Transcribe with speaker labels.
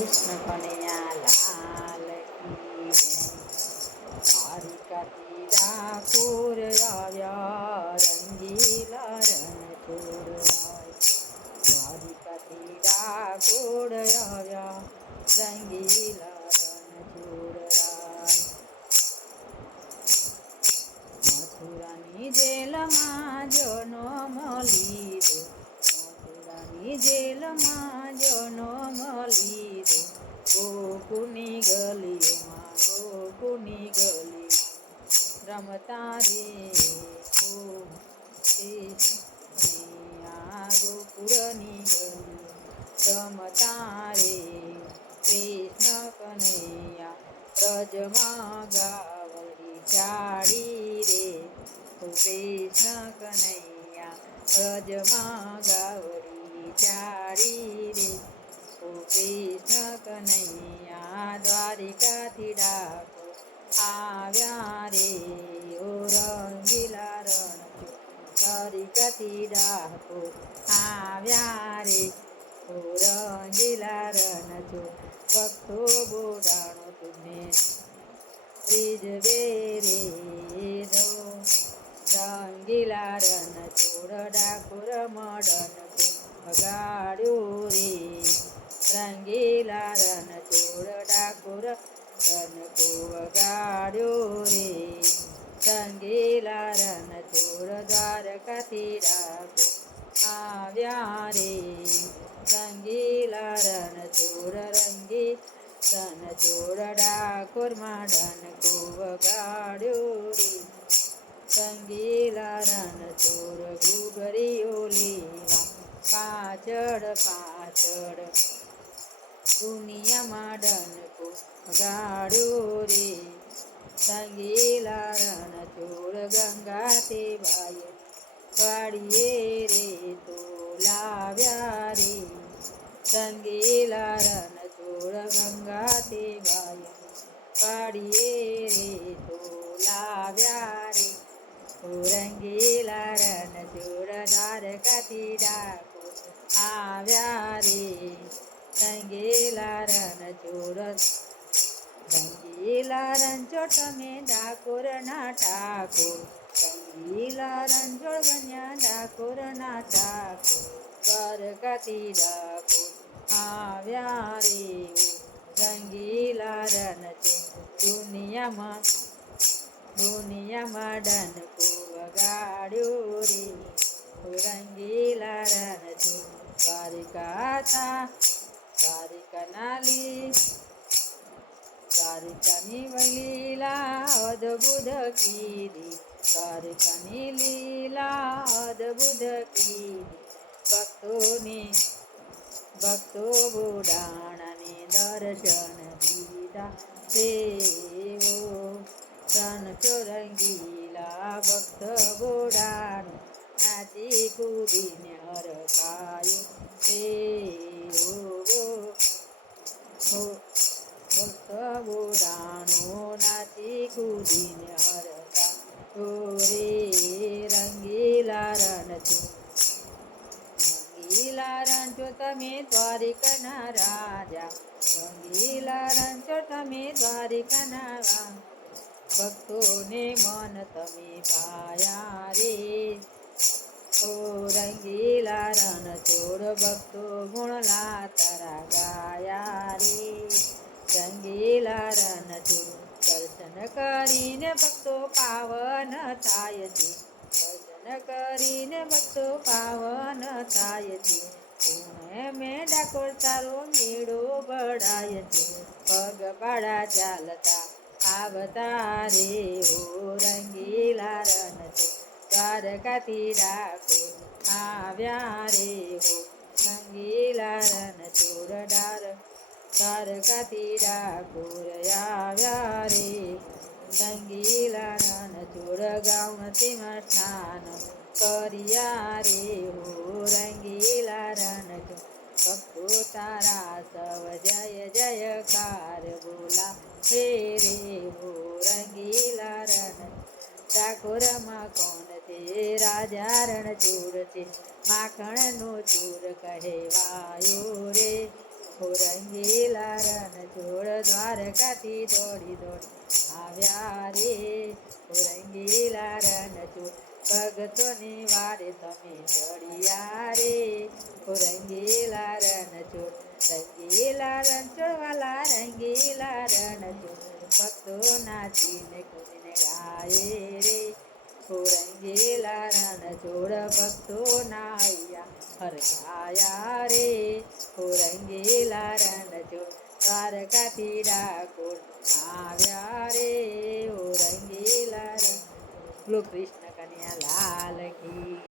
Speaker 1: કૃષ્ણ કનૈયા લાલ દ્વારિકા જય કોર આવ્યા, રંગીલા રણ દ્વારિકા દ્વારિકાથી કોર આવ્યા, રંગીલા રણ છોડરાય મથુરાની જેલમાં જનો લીધો. મથુરાની જેલમાં જન્મ લીધો ગોકુની ગલીઓમાં ગોકુની ગલીઓમાં રમતા રે ઓ કૃષ્ણિયા ગોકુળની ગલી રમતા રે કૃષ્ણ કનૈયા વ્રજમાં ગાવડી ચાડી રે ઓ કૃષ્ણ કનૈયા વ્રજમાં ગાવડી ચાડી રે. ઓ કૃષ્ણ કનૈયા દ્વારિકાથી ડાકો આવ્યા રે. ઓ રંગીલા રણ દ્વારિકાથી ડાકો આવ્યા રે. ઓ રંગીલા રણ જો ભક્તો બોડાણો તુમે ત્રીજ રે રંગીલા રણ છોડ ડાકોર મડન કો વગાડ્યો રે. રંગીલા રન ચોર ડાકોર રન કો વગાડ્યો રે. રંગીલા રન ચોર દ્વારકાથી ડાકો આવ્યા રે. રંગીલા રન ચોર રંગી રન ચોર ડાકોરમાં કો વગાડ્યો રે. રંગીલા રન ચોર ઘૂઘરીઓ લેવા પાછળ પાછળ. દુનિયામાં ડનકો ગાડ્યો રે. સંગેલા રણ ચોર ગંગા તે ભાઈ વાડીએ રે તો લાવ્યા રે. સંગેલા રણ ચોર ગંગા તે ભાઈ વાડીએ રે તો લાવ્યા રે. રંગીલા રણ ચોર દ્વારકાથી ડાકો આવ્યા રે. રંગીલા રણ ચોર રંગીલા રંજોટ તમે ડાકોર ના ઠાકોર રંગીલા રંજોળ બન્યા ડાકોર ના ઠાકોર દ્વારકાથી ડાકોર આવ્યા રે. રંગીલા રણ દુનિયામાં દુનિયામાં ડનકો વગાડ્યો રે. રંગીલા રણ દ્વારિકા તા દ્વારિકા નાલી દ્વારિકાની વલીલા અદભુત કીધી દ્વારિકાની લીલા અદભુત કીધી ભક્તોની, ભક્તો બુડાણાને દર્શન દીધા. દેવો તન ચોરંગીલા ભક્ત બોડાણું. નાચી કૂદીને હરખાયું દેવો હો ભક્ત બોડાણો નાચી કૂદીને હરતા. રે રંગીલા રણ છો રંગીલા રણ છો તમે દ્વારિકના રાજા. રંગીલા રણ છો તમે દ્વારિકના ભક્તોને મન તમે ભાયા રે. ભક્તો ગુણલા તારા ગાયા રે રંગીલા રણ ચોર દર્શન કરીને ભક્તો પાવન થાય છે દર્શન કરીને ભક્તો પાવન થાય છે પુણે મેં ડાકોર તારો મેળો બળાય છે પગ પાડા ચાલતા આવતા રે ઓ રંગીલા રણ છે દ્વારકાથી ડાકો આવ્યા રે હો રંગીલા રણ ચોર ડાર દ્વારકાથી ડાકોર આવ્યા રે રંગીલા રણ ચોર ગાઉણથી સ્નાન કર્યા રે હો રંગીલા રણ ચોર તારા સવ જય જયકાર બોલા હો રાજા રણ ચોર છે, માખણનો ચૂર કહેવાયો રે. રંગીલા રણ ચોર દ્વારકાથી દોડી દોડી આવ્યા રે. રંગીલા રણ ચોર ભગતોની વારે તમે ચડિયા રે. રંગીલા રણ ચોર રંગીલા રણ ચોડવાલા રંગીલા રણ ચોર ભક્તો નાચીને કોઈને ગાય રે. રંગીલા રણ જોડ ભક્તો નાયા હરખાયા રે રંગીલા રણ જોડ. દ્વારકાથી ડાકોર આવ્યા રે રંગીલા રણ બોલો કૃષ્ણ કન્યા લાલ કી.